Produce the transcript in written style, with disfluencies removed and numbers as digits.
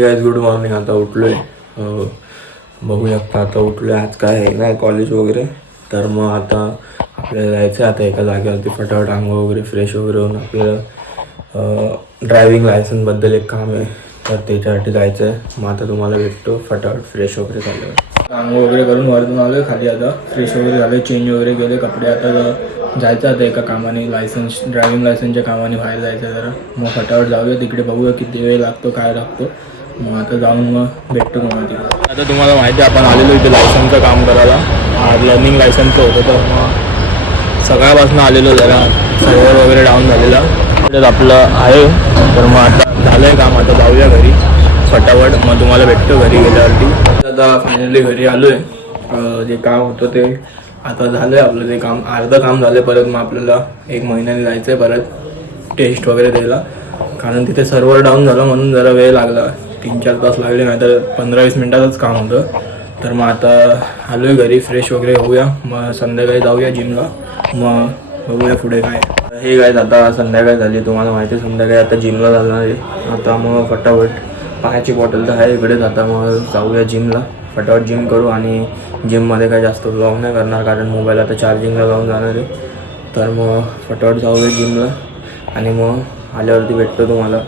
Guys good morning. आता उठलोय. बघू शकता आता उठलोय. आज काय आहे नाही कॉलेज वगैरे. तर मग आता आपल्याला जायचं आता एका जागेवरती फटाफट आंघोळ वगैरे फ्रेश वगैरे होऊन आपल्याला ड्रायव्हिंग लायसन्सबद्दल एक काम आहे तर त्याच्यासाठी जायचं आहे. मग आता तुम्हाला भेटतो फटाफट फ्रेश वगैरे झाल्यावर. आंघोळ वगैरे करून वरतून आलो आहे खाली. आता फ्रेश वगैरे झाले, चेंज वगैरे केले कपडे. आता जायचं आता एका कामाने ड्रायव्हिंग लायसन्सच्या कामाने बाहेर जायचं जरा. मग फटाफट जाऊया तिकडे, बघूया किती वेळ लागतो काय लागतो. मग आता जाऊन मग भेटतो तुम्हाला तिकडे. आता तुम्हाला माहिती आहे आपण आलेलो इथे लायसन्सचं काम करायला. आज लर्निंग लायसन्सचं होतं तर मग सकाळपासून आलेलो. जरा सर्व्हर वगैरे डाऊन झालेला तर आपलं आहे. तर मग आता झालं आहे काम. आता जाऊया घरी फटाफट. मग तुम्हाला भेटतो घरी गेल्यावरती. आता फायनली घरी आलो आहे. जे काम होतं ते आता झालं आहे आपलं. ते काम अर्धं काम झालं आहे. परत मग आपल्याला 1 महिन्याने जायचं आहे परत टेस्ट वगैरे द्यायला. कारण तिथे सर्व्हर डाऊन झालं म्हणून जरा वेळ लागला. 3-4 तास लागले, नाही तर 15-20 मिनटातच काम होतं. तर मग आता आलो आहे घरी, फ्रेश वगैरे होऊया. मग संध्याकाळी जाऊया जिमला. मग बघूया पुढे काय. हे काय आता संध्याकाळ झाली. तुम्हाला माहिती आहे संध्याकाळी आता जिमला जाणार आहे. आता मग फटाफट पाण्याची बॉटल तर आहे इकडेच. आता मग जाऊया जिमला. फटाफट जिम करू. आणि जिममध्ये काय जास्त ब्लॉग नाही करणार कारण मोबाईल आता चार्जिंगला लावून जाणार आहे. तर मग फटाफट जाऊया जिमला आणि मग आल्यावरती भेटतो तुम्हाला.